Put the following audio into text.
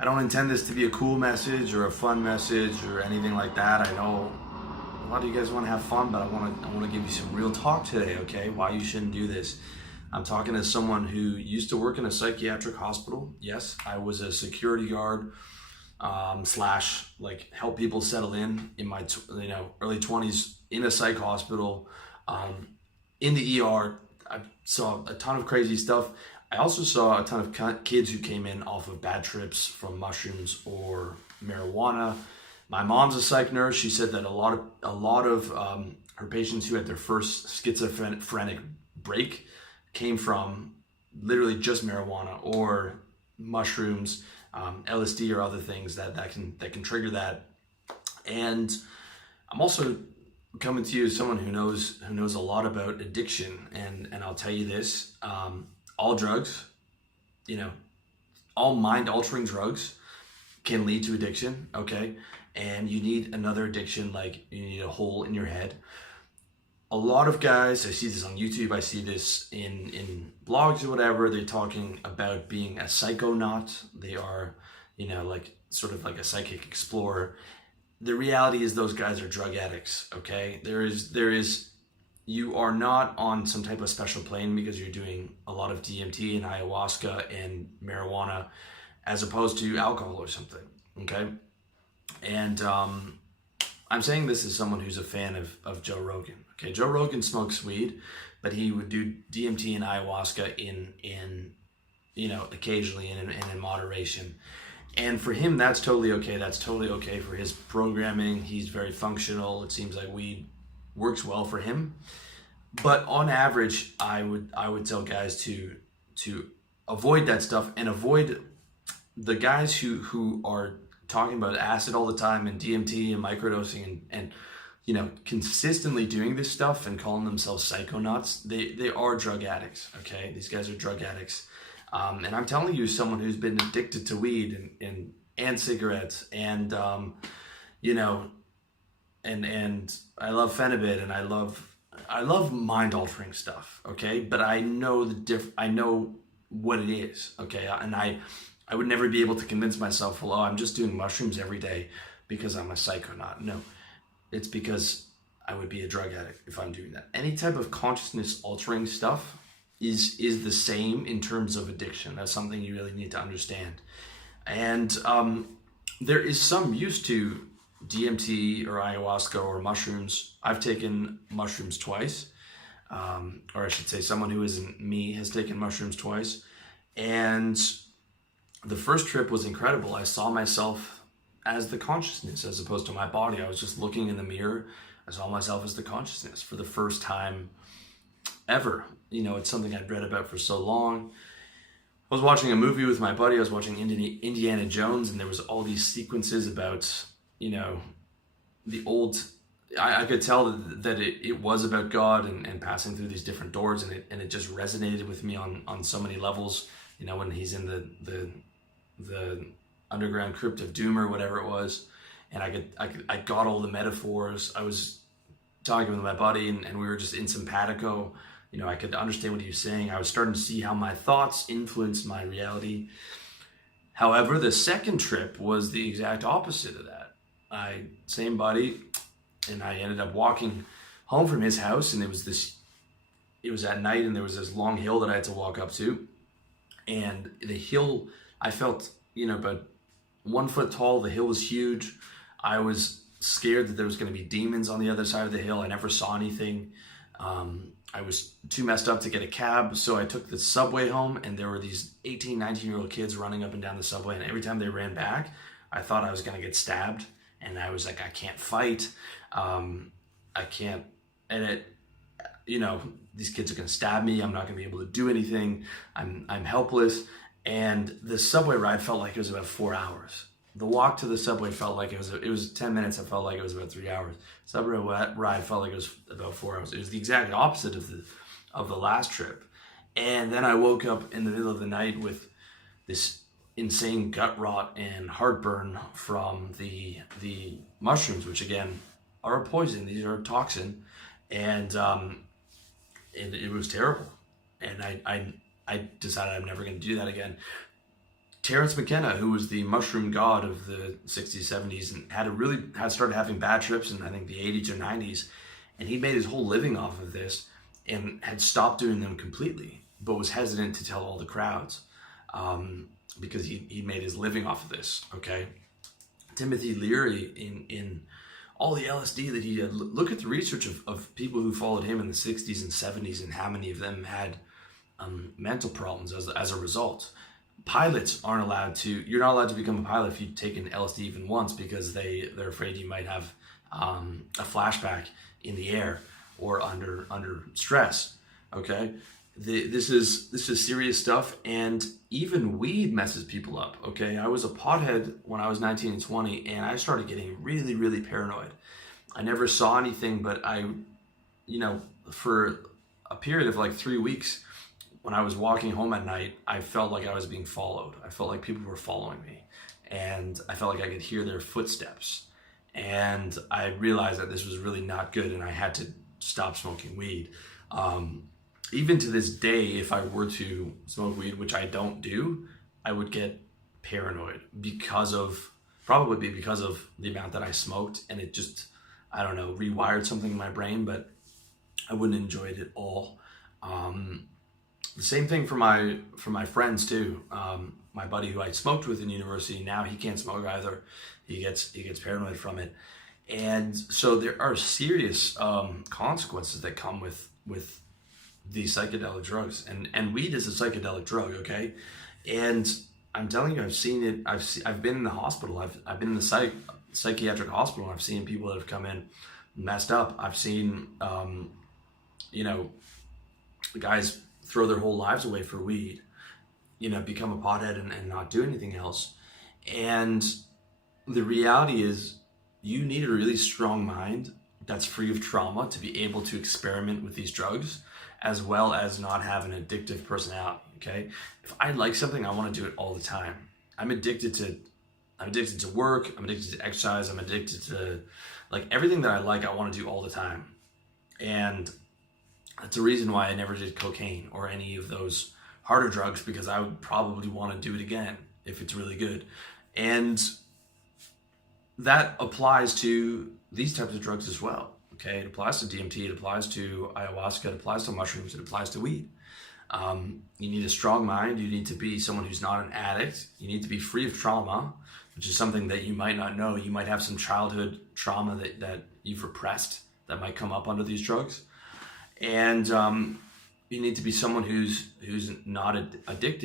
I don't intend this to be a cool message or a fun message or anything like that. I know a lot of you guys want to have fun, but I want to give you some real talk today, okay? Why you shouldn't do this. I'm talking to someone who used to work in a psychiatric hospital. Yes, I was a security guard slash like help people settle in my early 20s in a psych hospital, in the ER. I saw a ton of crazy stuff. I also saw a ton of kids who came in off of bad trips from mushrooms or marijuana. My mom's a psych nurse. She said that a lot of her patients who had their first schizophrenic break came from literally just marijuana or mushrooms, LSD or other things that can trigger that. And I'm also coming to you as someone who knows a lot about addiction, and I'll tell you this: all drugs, all mind-altering drugs can lead to addiction. Okay, and you need another addiction, like you need a hole in your head. A lot of guys, I see this on YouTube, I see this in blogs or whatever, they're talking about being a psychonaut. They are, like sort of like a psychic explorer. The reality is those guys are drug addicts, okay? You are not on some type of special plane because you're doing a lot of DMT and ayahuasca and marijuana as opposed to alcohol or something, okay? And I'm saying this as someone who's a fan of Joe Rogan. Okay, Joe Rogan smokes weed, but he would do DMT and ayahuasca in occasionally and in moderation. And for him, that's totally okay. That's totally okay for his programming. He's very functional. It seems like weed works well for him. But on average, I would tell guys to avoid that stuff and avoid the guys who are talking about acid all the time and DMT and microdosing and consistently doing this stuff and calling themselves psychonauts. They are drug addicts, okay? These guys are drug addicts. And I'm telling you, someone who's been addicted to weed and cigarettes and and I love Phenibut and I love mind-altering stuff, okay? But I know I know what it is, okay? And I would never be able to convince myself, well, I'm just doing mushrooms every day because I'm a psychonaut. No, it's because I would be a drug addict if I'm doing that. Any type of consciousness altering stuff is the same in terms of addiction. That's something you really need to understand. And there is some use to DMT or ayahuasca or mushrooms. I've taken mushrooms twice, or I should say someone who isn't me has taken mushrooms twice. And the first trip was incredible. I saw myself as the consciousness as opposed to my body. I was just looking in the mirror. I saw myself as the consciousness for the first time ever. It's something I'd read about for so long. I was watching a movie with my buddy. I was watching Indiana Jones, and there was all these sequences about, the old... I could tell that it was about God and passing through these different doors, and it just resonated with me on so many levels. When he's in the underground crypt of doom or whatever it was, and I got all the metaphors. I was talking with my buddy, and we were just in simpatico. I could understand what he was saying. I was starting to see how my thoughts influenced my reality. However, the second trip was the exact opposite of that. Same buddy, and I ended up walking home from his house, and it was at night, and there was this long hill that I had to walk up to, and the hill, I felt, about 1 foot tall. The hill was huge. I was scared that there was going to be demons on the other side of the hill. I never saw anything. I was too messed up to get a cab, so I took the subway home, and there were these 18, 19-year-old kids running up and down the subway, and every time they ran back, I thought I was going to get stabbed, and I was like, I can't fight. I can't, and these kids are going to stab me. I'm not going to be able to do anything. I'm helpless. And the subway ride felt like it was about 4 hours. The walk to the subway felt like it was 10 minutes. It felt like it was about 3 hours. Subway ride felt like it was about 4 hours. It was the exact opposite of the last trip. And then I woke up in the middle of the night with this insane gut rot and heartburn from the mushrooms, which again are a poison. These are a toxin, and it was terrible. And I decided I'm never going to do that again. Terrence McKenna, who was the mushroom god of the 60s, 70s, and had started having bad trips in, I think, the 80s or 90s, and he made his whole living off of this and had stopped doing them completely, but was hesitant to tell all the crowds because he made his living off of this, okay? Timothy Leary, in all the LSD that he did, look at the research of people who followed him in the 60s and 70s and how many of them had mental problems as a result. Pilots aren't allowed to, you're not allowed to become a pilot if you take an LSD even once, because they're afraid you might have a flashback in the air or under stress, okay? This is serious stuff, and even weed messes people up, okay? I was a pothead when I was 19 and 20, and I started getting really, really paranoid. I never saw anything, but for a period of like 3 weeks, when I was walking home at night, I felt like I was being followed. I felt like people were following me, and I felt like I could hear their footsteps. And I realized that this was really not good, and I had to stop smoking weed. Even to this day, if I were to smoke weed, which I don't do, I would get paranoid probably because of the amount that I smoked, and it just, I don't know, rewired something in my brain, but I wouldn't enjoy it at all. The same thing for my friends too. My buddy who I smoked with in university, now he can't smoke either. He gets paranoid from it. And so there are serious consequences that come with these psychedelic drugs, and weed is a psychedelic drug, okay? And I'm telling you, I've seen it. I've been in the hospital. I've been in the psychiatric hospital, and I've seen people that have come in messed up. I've seen guys throw their whole lives away for weed, become a pothead and not do anything else. And the reality is, you need a really strong mind that's free of trauma to be able to experiment with these drugs, as well as not have an addictive personality, okay? If I like something, I want to do it all the time. I'm addicted to work, I'm addicted to exercise, I'm addicted to, like, everything that I like, I want to do all the time. And that's a reason why I never did cocaine or any of those harder drugs, because I would probably want to do it again if it's really good. And that applies to these types of drugs as well, okay? It applies to DMT, it applies to ayahuasca, it applies to mushrooms, it applies to weed. You need a strong mind, you need to be someone who's not an addict, you need to be free of trauma, which is something that you might not know. You might have some childhood trauma that you've repressed that might come up under these drugs. And you need to be someone who's not addicted.